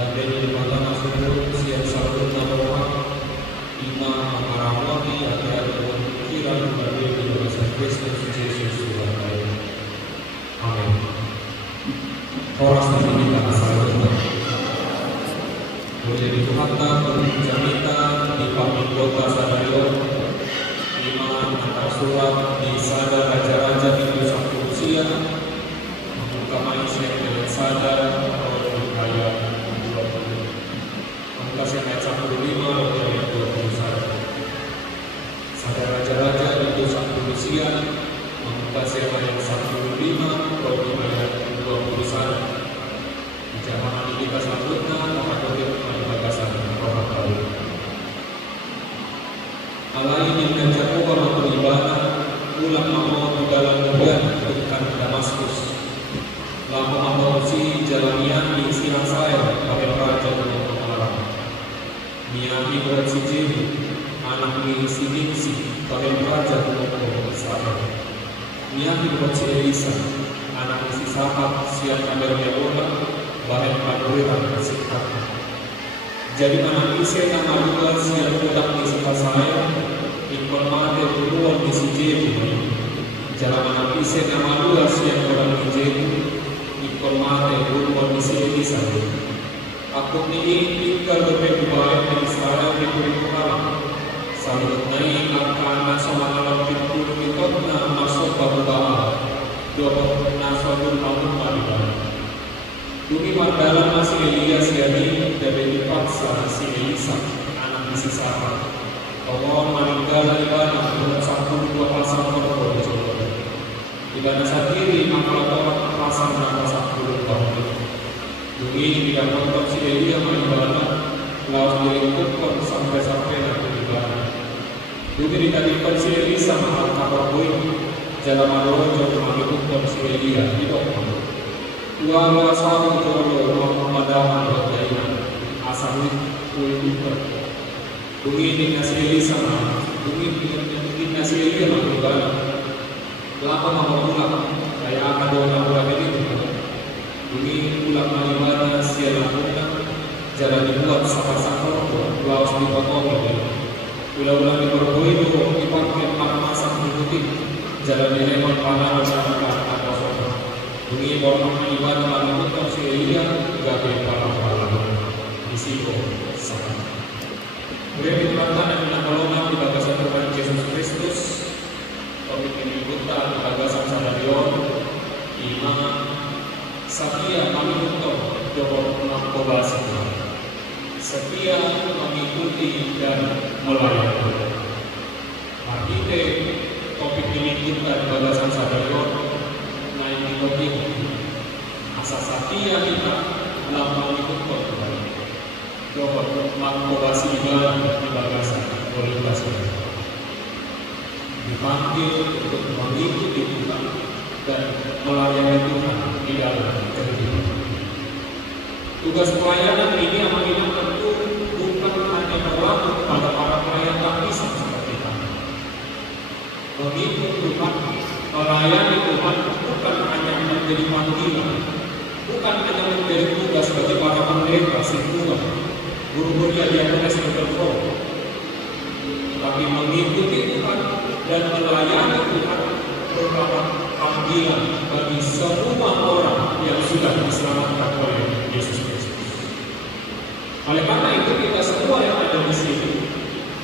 dan dari matana subur siang sabun nabawa ima amaramoti agar pikiran berbeda di dalam Kristus Yesus Tuhan kami. Amin. Horas dari kita saudara. Menjadi Tuhan berjamita di pamit kota Sadario, iman antar surat di Sada Raja-Raja itu satu usia, membuka Isya dengan Sada oleh ayat 20, membuka ayat 15 oleh ayat 21. Sada Raja-Raja itu satu usia, membuka ayat 15 oleh ayat 21. Jangan kita selanjutnya mengatakan bagasan orang baru. Alain yang menjaga orang beribadah ulang mau di dalam kemudian bukan Damaskus. Lalu mau si jalanian di silang saya pakai raja dengan pengarang. Miami bersiji anak mi si pakai raja dengan pengarang. Miami bersiji Elisa anak si sahabat siang ambil orang bahan paduran sikap. Jadi anak isi nama dua siang udah di sifat saya informasi duluan di sini. Jalan anak isi nama dua siang udah di sini informasi duluan di sini saya. Aku ini tinggal berbeda di Israel di Kurikulah. Sambil naik akan sama dalam pintu kitotna masuk baru-baru. Dua nasabun tahun madu. Dumi dalam masih Elias jadi dari dipaksa si Elisa anak isi sahabat. Allah meninggal ibadah menurut 1-2 pasal perbuatan coba. Ibadah sendiri mengapa pasal berapa 10 tahun. Dumi tidak nonton si Elias ibadah lalu diikutkan sampai nanti ibadah. Dumi ditadikan si Elisa mahal kabur jalan marojo mengikutkan si Elias tidak. Dua satu jolo pemadaman berjaya asal itu bumi dinasti Elisa bumi dinasti Elisa mengubah lapa mengulang kayak akan doa ini bumi ulang ibadah siang jalan dibuat sama-sama laos dipotong ulang diperbuat itu dipakai masa mengikuti jalan dilempar panah dan Bunyi orang ibadah malam itu si Elia gagal parah risiko sangat. Kemudian diterangkan yang menolong di bagasan Tuhan Yesus Kristus. Topik ini buta di bagasan Sadarion, iman, setia kami untuk jawab mengkobasi, setia mengikuti dan melayani. Artinya topik ini buta di bagasan Sadarion. Asal setia kita dalam mengikut Tuhan. Doa mengkobasi ibadah di bagasan kualitas dipanggil untuk mengikuti Tuhan dan melayani Tuhan di dalam kehidupan. Tugas pelayanan ini amanah tentu bukan hanya berlaku kepada para pelayan baptis seperti kami. Mengikut Tuhan, melayani Tuhan bukan hanya menjadi panggilan, bukan hanya menjadi tugas bagi para pendeta singgungan, guru-guru yang diakones berdoa, tapi mengikuti Tuhan dan melayani Tuhan merupakan panggilan bagi semua orang yang sudah diselamatkan oleh Yesus Kristus. Oleh karena itu kita semua yang ada di sini,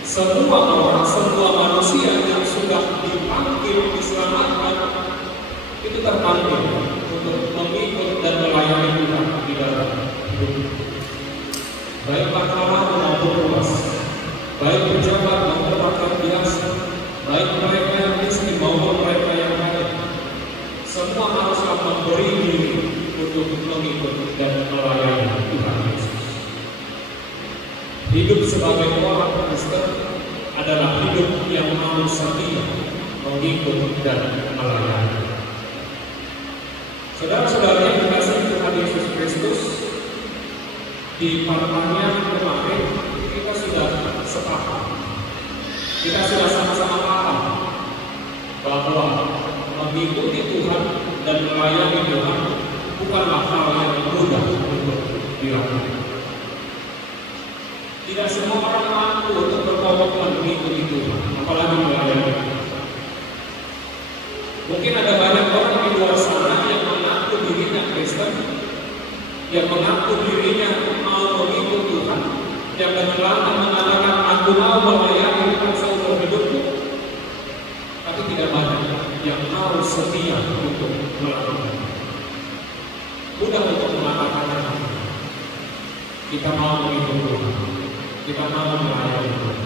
semua orang, semua manusia yang sudah dipanggil, diselamatkan, itu terpanggil untuk mengikut dan melayani Tuhan di dalam hidup. Baik pahlawan maupun luas, baik pejabat maupun rakyat biasa, baik mereka yang miskin maupun mereka yang kaya, semua haruslah memberi diri untuk mengikut dan melayani Tuhan Yesus. Hidup sebagai orang Kristen adalah hidup yang mau setia mengikut dan melayani. Saudara-saudara yang dikasihi Tuhan Yesus Kristus, di pertemuan kemarin kita sudah sepakat, kita sudah sama-sama paham bahwa mengikuti Tuhan dan melayani Tuhan bukanlah hal yang mudah untuk dilakukan. Tidak semua orang mampu untuk berkomitmen mengikuti Tuhan, apalagi melayani. Mungkin ada banyak orang di luar sana yang mengaku dirinya Kristen, yang mengaku dirinya mau mengikut Tuhan, yang dengan lantang mengatakan aku mau melayani Tuhan seumur hidupku, tapi tidak banyak yang mau setia untuk melakukan. Mudah untuk mengatakan kita mau mengikut Tuhan, kita mau melayani Tuhan,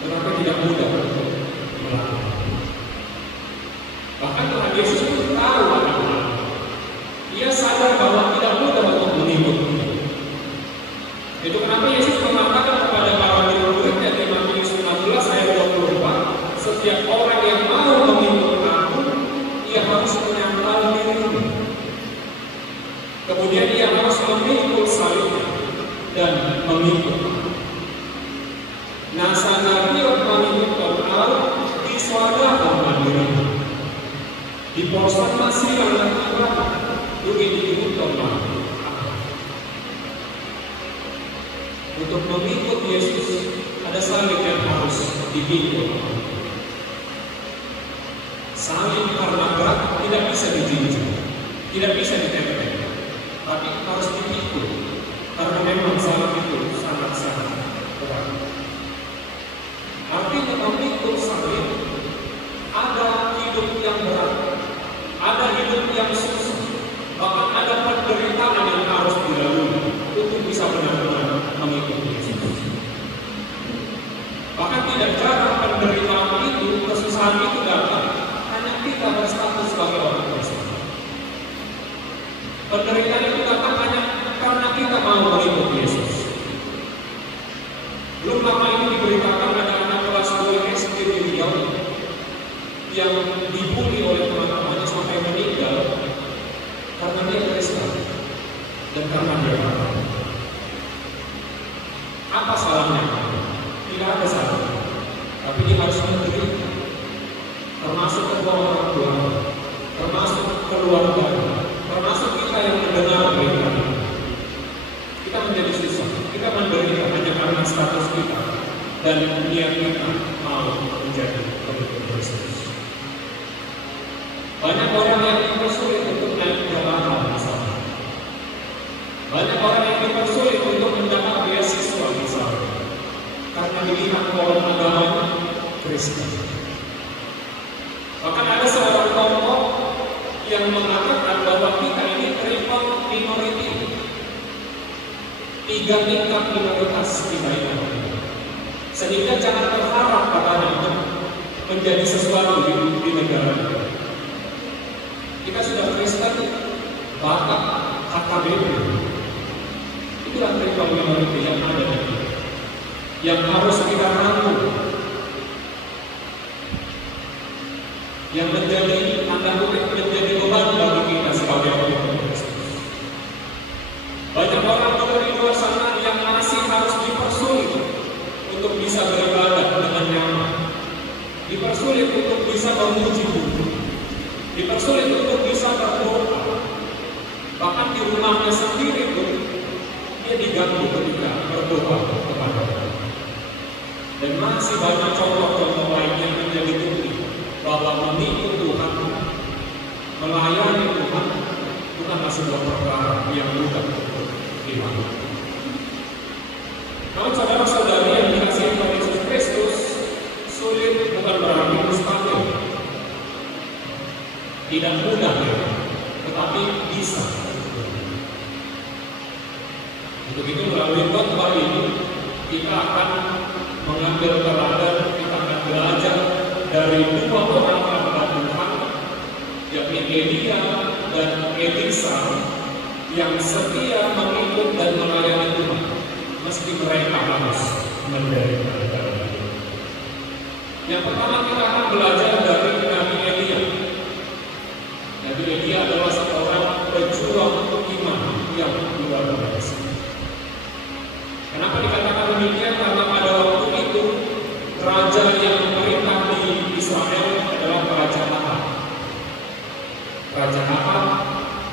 tetapi tidak mudah untuk melakukan. Bahkan Tuhan Yesus pun tahu anak-anak. Dia sadar bahwa tidak mudah untuk mengikut Dia. Itu kenapa Yesus mengatakan kepada para murid-muridnya di Matius 16 ayat 24, setiap orang yang mau mengikut Aku, ia harus menyangkal dirinya. Kemudian ia harus memikul salibnya dan mengikut. Nah, sanadiyot mengikut Allah di swadha mandiri. Di posan masih yang lakukan dugi diikut Allah. Untuk mengikut Yesus ada salib yang harus dipikul. Salib karena berat tidak bisa dijinjing, tidak bisa ditempel, tapi harus dipikul karena memang salib itu sangat-sangat berat. Artinya memikul salib ada hidup yang berat, ada hidup yang susah, bahkan ada penderitaan yang harus dilalui untuk bisa benar-benar mengikuti Yesus. Bahkan tidak jarang penderitaan itu, kesusahan itu datang hanya kita berstatus sebagai orang Kristen. Penderitaan itu datang hanya karena kita mau mengikuti Yesus. Belum lama ini diberitakan ada anak kelas 2 SD di Riau yang dibully oleh teman-temannya sampai meninggal karena dia Kristen dan karena dia marah. Apa salahnya? Tidak ada salahnya, tapi dia harus menderita, termasuk kedua orang tua, termasuk keluarga, termasuk kita yang mendengar berita. Kita menjadi susah, kita menderita hanya karena status kita dan niat kita mau menjadi pengikut Kristus. Banyak orang yang dipersulit untuk naik jabatan misalnya. Banyak orang yang dipersulit untuk mendapat beasiswa misalnya, karena dilihat orang agamanya Kristen. Bahkan ada seorang kelompok yang mengatakan bahwa kita ini triple minority, 3 tingkat minoritas di Baikan. Sehingga jangan berharap katanya menjadi sesuatu di negara kita. Kita sudah Kristen, Batak, HKBP. Itulah triple minority yang ada di kita, yang harus kita rangkul, yang menjadi tanda kutip menjadi beban bagi kita sebagai pengikut Kristus. Banyak orang juga di luar sana yang masih harus dipersulit untuk bisa beribadah dengan nyaman, dipersulit untuk bisa memuji Tuhan, dipersulit untuk bisa berdoa. Bahkan di rumahnya sendiri pun dia diganggu ketika berdoa kepada Tuhan. Dan masih banyak contoh-contoh lain yang menjadi bukti bahwa mengikut Tuhan, melayani Tuhan bukanlah sebuah perkara yang mudah untuk dilakukan. Kalau saudara-saudari yang dikasihi oleh Yesus Kristus, sulit bukan berarti mustahil. Tidak mudah ya, tetapi bisa. Untuk itu melalui khotbah ini kita akan mengambil teladan, kita akan belajar dari 2 orang hamba Tuhan, yakni Elia dan Elisa, yang setia mengikut dan melayani Tuhan meski mereka harus menderita. Yang pertama kita akan belajar dari Nabi Elia. Nabi Elia adalah seorang pejuang iman yang luar biasa. Kenapa dikatakan demikian? Karena pada waktu itu raja yang memerintah di Israel adalah Raja Ahab. Raja Ahab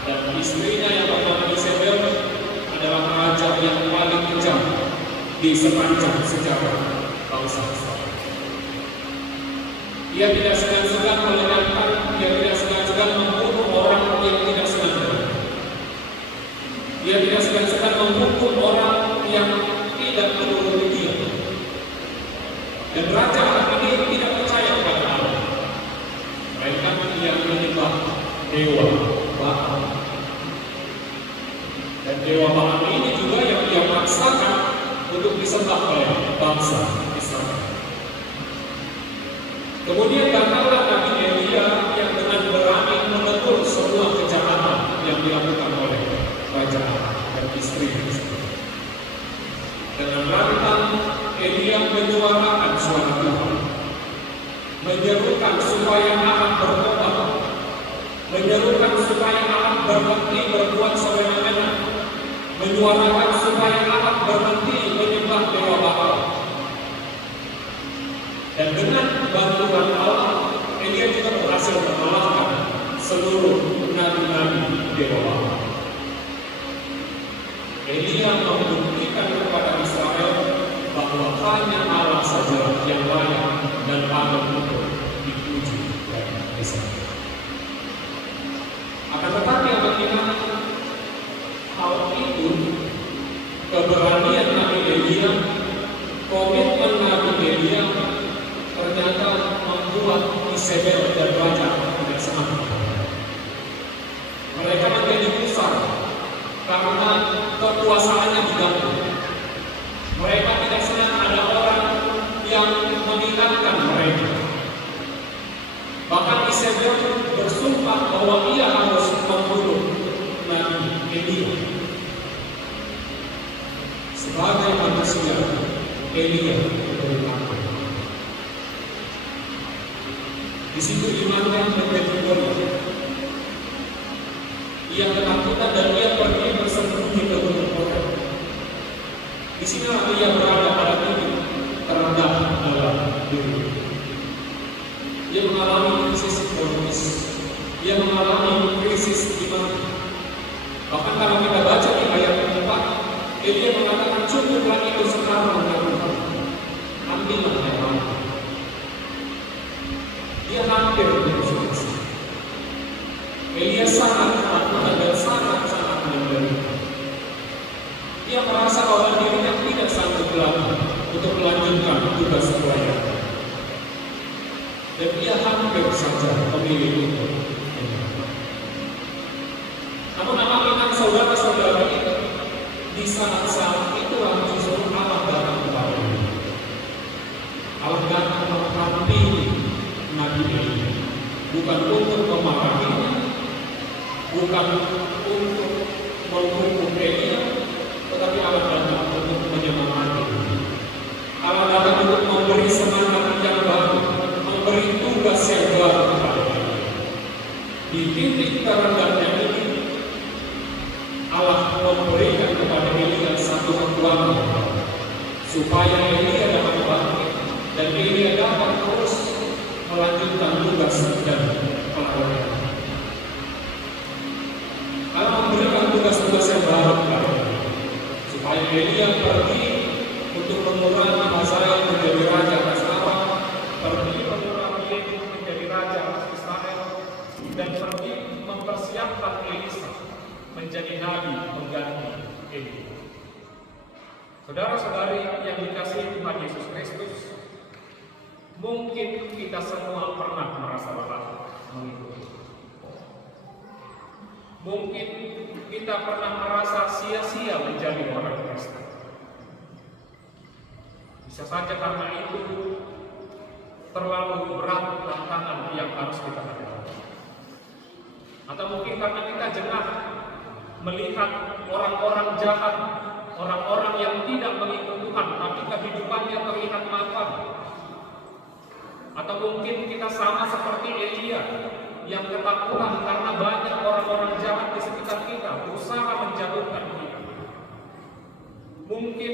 dan istrinya yang bernama Isabel adalah raja yang paling kejam di sepanjang sejarah bangsa Israel. Ia tidak segan-segan melenyapkan, ia tidak segan-segan membunuh orang yang tidak sengaja. Ia tidak segan-segan menghukum orang yang tidak menuruti dia. Dan raja ini tidak percaya kepada Allah. Mereka yang menyembah dewa Baal. Dan dewa Baal ini juga yang dia paksakan untuk disembah oleh bangsa Israel. Kemudian datanglah Nabi Elia yang dengan berani menegur semua kejahatan yang dilakukan oleh raja dan istri. Dengan lantang Elia menyuarakan suara Tuhan, menyerukan supaya Allah bertobat, menyerukan supaya Allah berhenti berbuat semena-mena, menyuarakan supaya Allah berhenti menyembah dewa Baal. Dan dengan bantuan Allah, Elia juga berhasil mengalahkan seluruh nabi-nabi dewa Baal. Elia membuktikan kepada Israel bahwa hanya Allah saja yang layak dan patut untuk dipuji dan disembah. Akan tetapi apabila hal itu, keberanian Nabi Elia, komitmen Nabi Elia ternyata membuat Isabel dan raja tidak senang. Mereka menjadi gusar karena kekuasaannya diganggu. Mereka tidak senang ada orang yang mengingatkan mereka. Bahkan Isabel bersumpah bahwa ia harus membunuh Nabi Elia. Sebagai manusia, Elia bertakwa. Di situ imannya menjadi goyah. Ia ketakutan dan ia pergi bersembunyi ke gunung Horeb. Di sinilah ia berada pada titik terendah dalam diri. Ia mengalami krisis psikologis, ia mengalami krisis iman. Bahkan kalau kita baca di ayat 4, Elia mengatakan cukuplah itu sekarang ya Tuhan, ambillah yang lain. Dia hampir bersuci. Elia sangat ketakutan dan sangat menderita. Dia merasa bahwa dirinya tidak sanggup lagi untuk melanjutkan tugas pelayanan. Dan dia hampir saja memilih untuk menyerah. Namun anak-anak saudara-saudara kita, di saat-saat itulah justru Allah datang kepada dia. Allah datang menghampiri Nabi Elia, bukan untuk memarahinya, bukan untuk menghukum Elia, tetapi Allah datang untuk menyemangati. Allah datang untuk memberi semangat yang baru, memberi tugas yang baru kepada Elia. Di titik terendahnya ini, Allah memberikan kepada Elia satu kekuatan supaya Elia dapat bangkit dan Elia dapat terus melanjutkan tugas dan pelayanan. Allah memberikan tugas-tugas yang baru kepada Elia supaya Elia pergi untuk mengurangi Hazael menjadi raja atas Aram, pergi mengurangi Yehu menjadi raja atas Israel, dan pergi mempersiapkan Elisa menjadi nabi mengganti Elia. Saudara-saudari yang dikasihi Tuhan Yesus Kristus, mungkin kita semua pernah merasa lelah mengikuti. Mungkin kita pernah merasa sia-sia menjadi orang Kristen. Bisa saja karena itu terlalu berat tantangan yang harus kita hadapi. Atau mungkin karena kita jengah melihat orang-orang jahat, orang-orang yang tidak mengikut Tuhan, tapi kehidupannya terlihat mapan. Atau mungkin kita sama seperti Elia yang ketakutan karena banyak orang-orang jahat di sekitar kita berusaha menjauhkan kita. Mungkin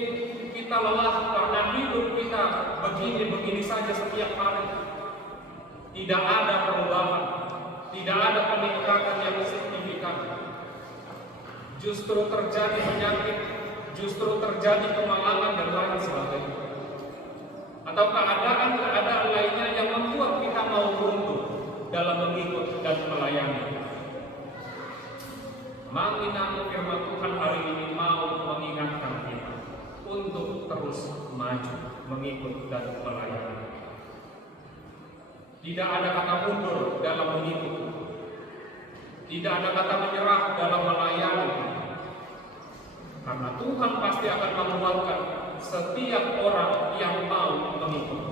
kita lelah karena hidup kita begini-begini saja setiap hari. Tidak ada perubahan, tidak ada peningkatan yang signifikan. Justru terjadi penyakit, justru terjadi kemalangan dan lain sebagainya, atau keadaan-keadaan lainnya yang membuat kita mau mundur dalam mengikut dan melayani. Mengingat firman Tuhan hari ini mau mengingatkan kita untuk terus maju, mengikut dan melayani. Tidak ada kata mundur dalam mengikut, tidak ada kata menyerah dalam melayani, karena Tuhan pasti akan menguatkan setiap orang yang mau mengikut.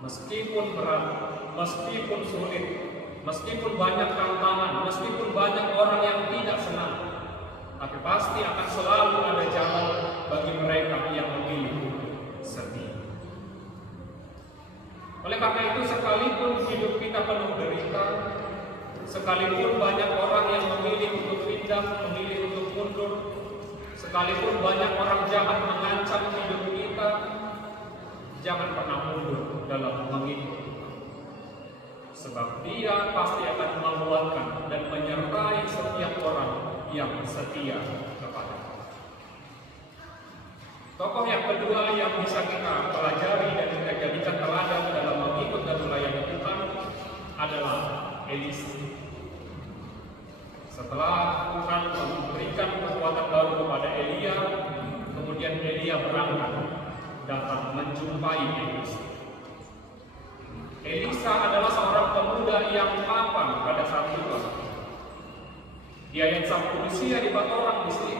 Meskipun berat, meskipun sulit, meskipun banyak tantangan, meskipun banyak orang yang tidak senang, tapi pasti akan selalu ada jalan bagi mereka yang memilih setia. Oleh karena itu, sekalipun hidup kita penuh derita, sekalipun banyak orang yang memilih untuk pindah, memilih untuk mundur, sekalipun banyak orang jahat mengancam hidup kita, jangan pernah mundur dalam mengikut. Sebab Dia pasti akan menguatkan dan menyertai setiap orang yang setia kepada. Tokoh yang kedua yang bisa kita pelajari dan kita jadikan teladan dalam mengikut dan melayani Tuhan adalah Elisa. Setelah Tuhan memberikan kekuatan baru kepada Elia, kemudian Elia berangkat datang menjumpai Elisa. Elisa adalah seorang pemuda yang mapan pada saat itu. Di ayat 1 usia di orang di sini.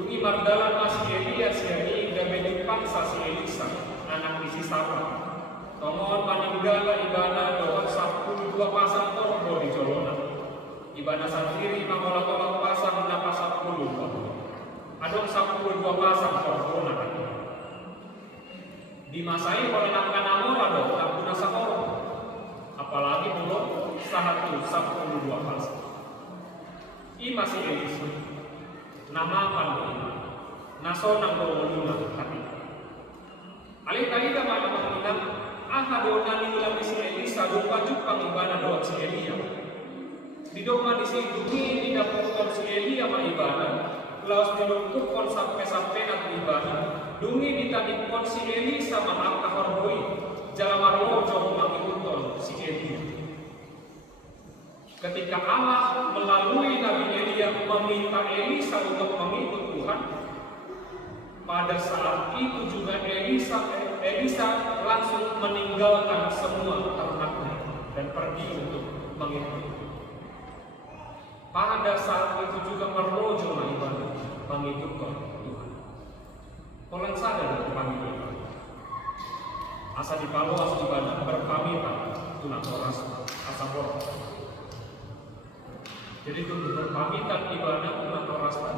Dungi mardalan masih Elia siani dan menjumpai si Elisa, anak isi Safat. Tomohon paninggala ibana dohon 12 pasang torbo di jolona. Ibana sendiri mamola-mola pasang napa 10. Adong 12 pasang torbo na. Di masa ini kalau nangkan amor ada tak guna sakor, apalagi belum 12 pasang. Ini masih Elisa. Nama pandai, naso nang luna hati. Alih kali kita malam mengingat, dona ni ulang si Elisa doa jupang ibana doa si Elia. Di doa di sini dungi di dapur si Elia ma ibana, laos diluntukkan sampai nak ibana. Dungi di tadi kon si Elisa ma akahorboy, jalamar lojo mangikuton si Elia. Ketika Allah melalui Nabi Elia meminta Elisa untuk mengikut Tuhan, pada saat itu juga Elisa langsung meninggalkan semua ternaknya dan pergi untuk mengikut. Pada saat itu juga merojo ibadah mengikut Tuhan. Kalau sadar dari panggilan, asa dipalo asa ibadah berpamitan tunang oras asa borong. Jadi itu berpamitan ibadah umat orasan,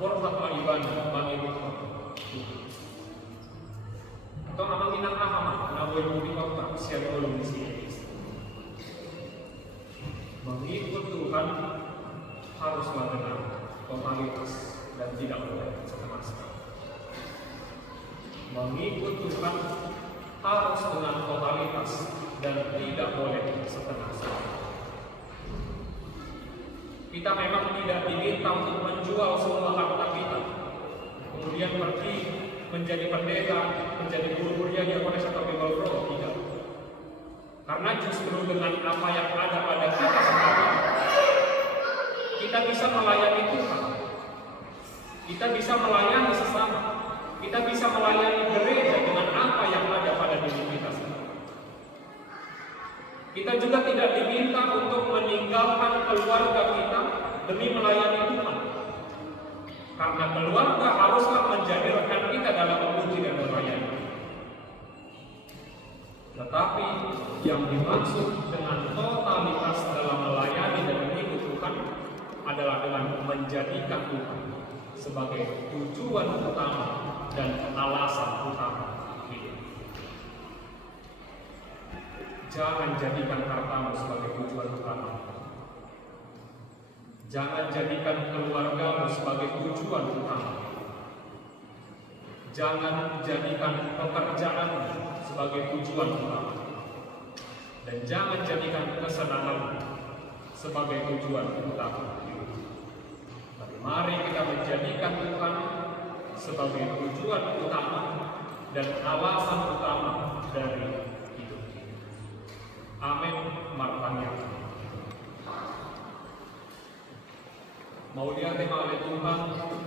borbat ibadah bagi Tuhan. Atau nama minang ahama, nawe budi kota siapa belum disini. Mengikut Tuhan haruslah dengan totalitas dan tidak boleh setengah-setengah. Mengikut Tuhan harus dengan totalitas dan tidak boleh setengah-setengah. Kita memang tidak diminta untuk menjual semua harta kita, kemudian pergi menjadi pendeta, menjadi guru kuliah oleh satu Bible, tidak. Karena justru dengan apa yang ada pada kita sekarang, kita bisa melayani Tuhan, kita bisa melayani sesama, kita bisa melayani gereja dengan apa yang ada pada diri kita sekarang. Kita juga tidak diminta untuk meninggalkan keluarga kita demi melayani Tuhan. Karena keluarga haruslah menjadi rekan kita dalam memuji dan melayani. Tetapi yang dimaksud dengan totalitas dalam melayani dan mengikut Tuhan adalah dengan menjadikan Tuhan sebagai tujuan utama dan alasan utama. Jangan jadikan hartamu sebagai tujuan utama. Jangan jadikan keluargamu sebagai tujuan utama. Jangan jadikan pekerjaanmu sebagai tujuan utama. Dan jangan jadikan kesenanganmu sebagai tujuan utama. Tapi mari kita menjadikan Tuhan sebagai tujuan utama dan alasan utama dari hidup kita. Amin. Martanya. Maulia tema oleh Tuhan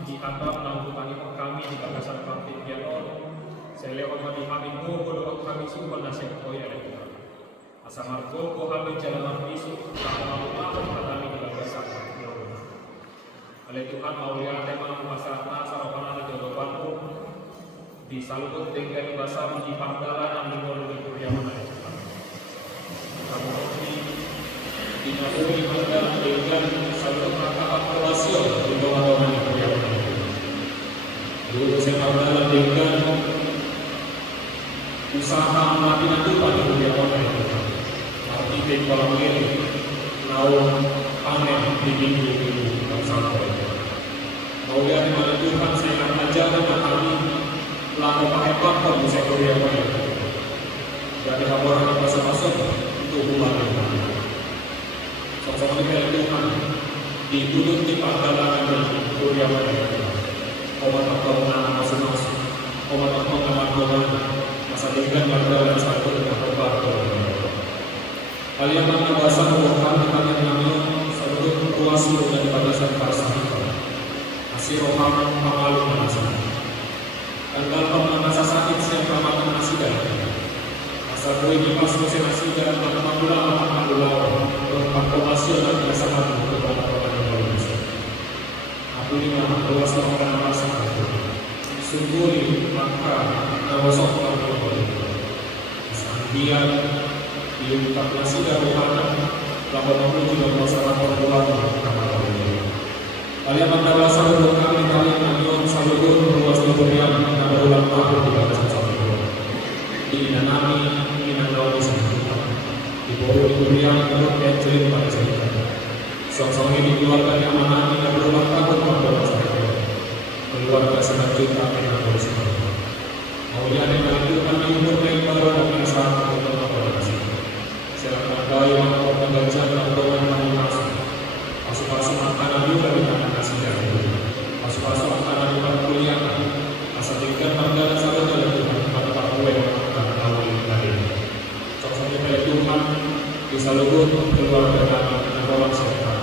di kantor namputani kami di bagasan kantin dialog. Saya lihat di kami doa kami sumber nasib koi oleh Tuhan. Asa margo ko kami jalan isu tak mau kami di bagasan dialog. Oleh Tuhan maulia tema masyarakat sarapan jawabanku di salubut dengan bahasa di pangkalan yang di Korea mana. Kamu di Naburi Mandala dengan salubut kata aplikasi di bawah mana Korea mana. Dulu saya Mandala dengan usaha melakukan itu pada Korea mana. Arti kalau ini naung panen di minggu sampai. Maulia mana Tuhan saya akan ajarkan kami laku pakai platform di sektor yang baik. Jadi laporan yang masuk untuk hubungan sama-sama dengan Tuhan dituntut di pangkalan dan kuliah baik. Obat nama masing-masing, obat nama masa dengan pangkalan satu dengan obat. Kalian mana bahasa Tuhan dengan yang namanya seluruh kuasa dan batasan bahasa. Asih roham pamalu bahasa. Tanggal masa sakit siang ramatan nasidah. Asal gue di pas musim nasidah maka pulang komasi dan biasa mati kepada orang yang baru bisa. Aku ini luas orang merasa sungguh maka terosok orang yang kemudian diungkap nasidah rohana lawan menuju dan masalah orang kalian mendapat saluran kami kalian menyon saluran luas tutorial karena berulang tahun di batasan saluran di nanami di nandawa di sana di bawah tutorial menurut entry pada cerita song-song ini keluarga yang menangi dan berulang tahun membawa saya keluarga sangat juta yang harus maunya ada yang menentukan di umur yang baru mungkin saat untuk mengkolaborasi silakan bayi waktu mengajar dan doa komunikasi masuk-masuk makanan juga di tangan nasi dari masuk-masuk makanan di tempat kuliah asal tinggal makanan sahaja dari Tuhan pada Pak Kue dan awal dari sosoknya dari Tuhan bisa lubut keluarga kami dan orang sehat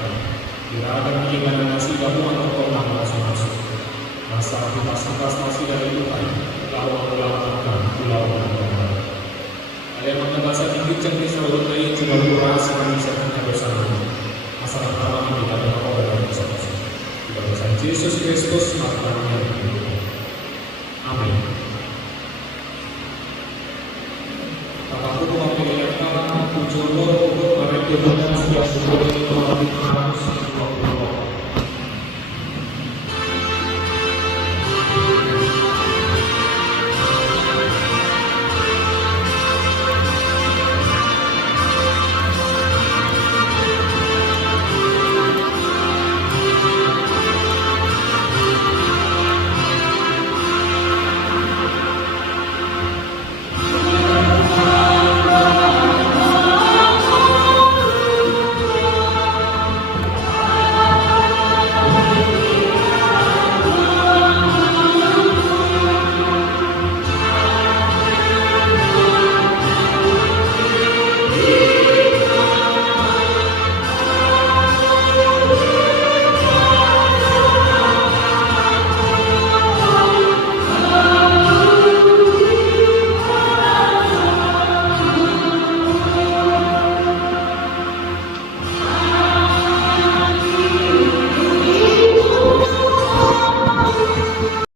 tidak akan mengingat nasi kamu atau korban masuk-masuk masa kipas nasi dari Tuhan lawan pulau kalian mengebahasa dikit di seluruh lain juga kurasi bisa bersama masalah kami di dalam orang bersama-sama. Yesus Kristus, maknanya